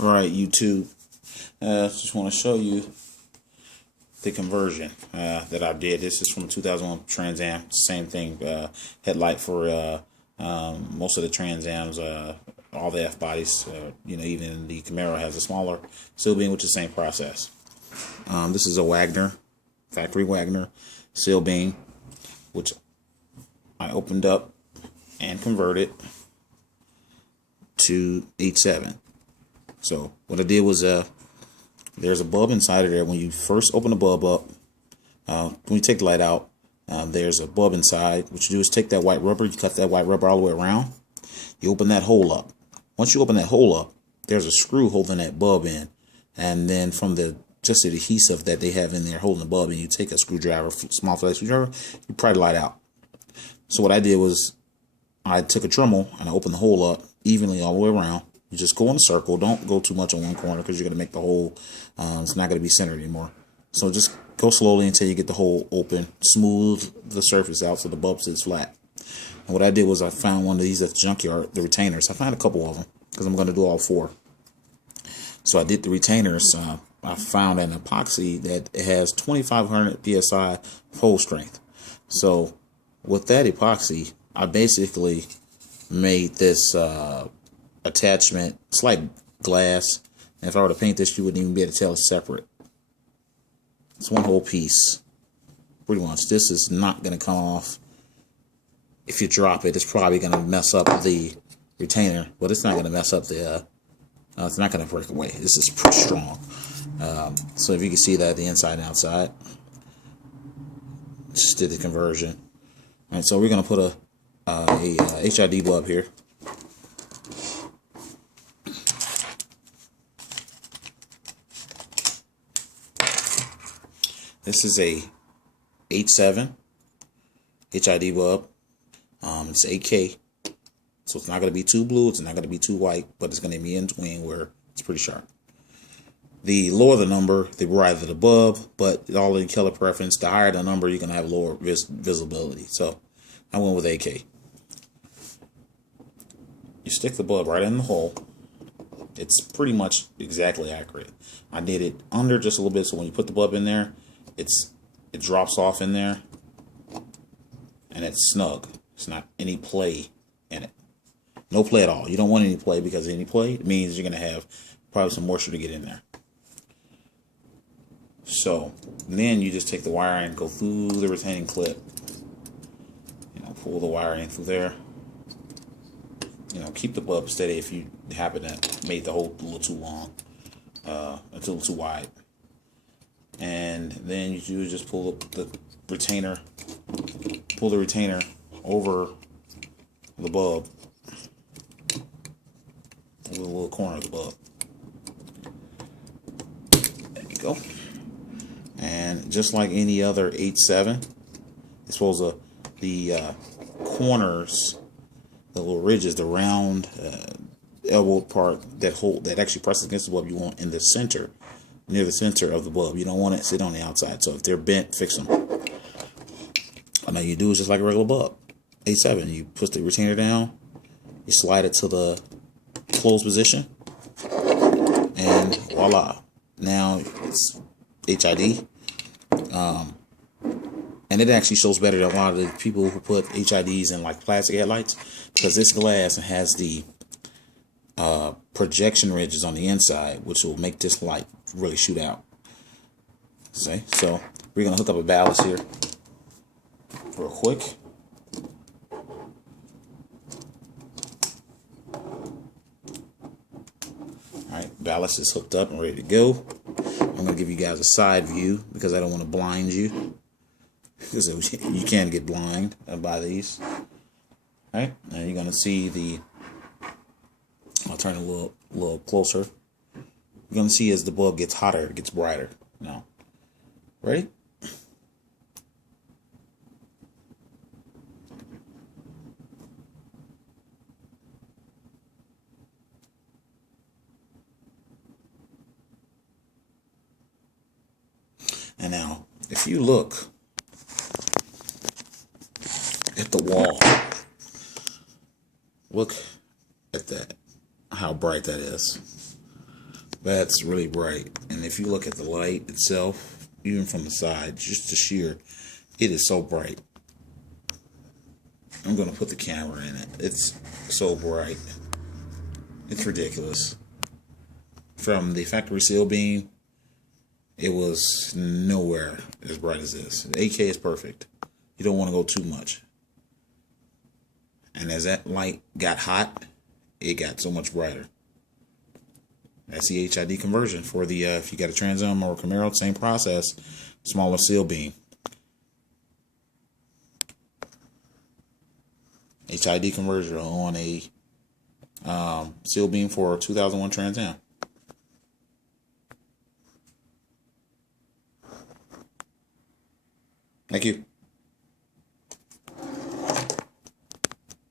All right, YouTube. Just want to show you the conversion that I did. This is from 2001 Trans Am. Same thing. Headlight for most of the Trans Ams. All the F-bodies. Even the Camaro has a smaller seal beam, which is the same process. This is a Wagner, factory Wagner seal beam, which I opened up and converted to 8.7. So what I did was there's a bulb inside of there. When you first open the bulb up, when you take the light out, there's a bulb inside. What you do is take that white rubber, you cut that white rubber all the way around. You open that hole up. Once you open that hole up, there's a screw holding that bulb in, and then from the adhesive that they have in there holding the bulb, and you take a screwdriver, small flat screwdriver, you pry the light out. So what I did was I took a Dremel and I opened the hole up evenly all the way around. You just go in a circle. Don't go too much on one corner because you're going to make the hole, it's not going to be centered anymore. So just go slowly until you get the hole open. Smooth the surface out so the bulb sits flat. And what I did was I found one of these at the junkyard, the retainers. I found a couple of them because I'm going to do all four. So I did the retainers. I found an epoxy that has 2,500 psi hole strength. So with that epoxy, I basically made this attachment. It's like glass, and if I were to paint this, you wouldn't even be able to tell it's separate. It's one whole piece, pretty much. This is not going to come off. If you drop it, it's probably going to mess up the retainer, but it's not going to mess up the it's not going to break away. This is pretty strong. So if you can see that the inside and outside, just did the conversion. All right, so we're going to put a HID bulb here. This is a 8.7 HID bulb. It's 8K, so it's not going to be too blue, it's not going to be too white, but it's going to be in between where it's pretty sharp. The lower the number, the brighter the bulb, but all in color preference, the higher the number, you're going to have lower visibility. So I went with 8K. You stick the bulb right in the hole. It's pretty much exactly accurate. I did it under just a little bit, so when you put the bulb in there, it drops off in there, and it's snug. It's not any play in it. No play at all. You don't want any play, because any play means you're going to have probably some moisture to get in there. So then you just take the wire and go through the retaining clip. Pull the wire in through there. Keep the bulb steady if you happen to make the hole a little too long, a little too wide. And then you do just pull the retainer over the bulb, over the little corner of the bulb. There you go. And just like any other 8.7, it's supposed to, the corners, the little ridges, the round elbow part that actually presses against the bulb, you want in the center, near the center of the bulb. You don't want it to sit on the outside. So if they're bent, fix them. And all you do is just like a regular bulb. 8.7, you push the retainer down, you slide it to the closed position, and voila. Now it's HID. And it actually shows better than a lot of the people who put HIDs in like plastic headlights, because this glass has the projection ridges on the inside, which will make this light really shoot out. See? So we're going to hook up a ballast here real quick. Alright, ballast is hooked up and ready to go. I'm going to give you guys a side view because I don't want to blind you, because you can get blind by these. Alright, now you're going to see the, I'll turn it a little closer. You're going to see as the bulb gets hotter, it gets brighter. Now, ready? And now, if you look at the wall, look at that, how bright that is. That's really bright. And if you look at the light itself, even from the side, just the sheer, it is so bright. I'm going to put the camera in it. It's so bright. It's ridiculous. From the factory seal beam, it was nowhere as bright as this. 8K is perfect. You don't want to go too much. And as that light got hot, it got so much brighter. That's the HID conversion for the, if you got a Trans Am or a Camaro, same process, smaller seal beam. HID conversion on a seal beam for a 2001 Trans Am. Thank you.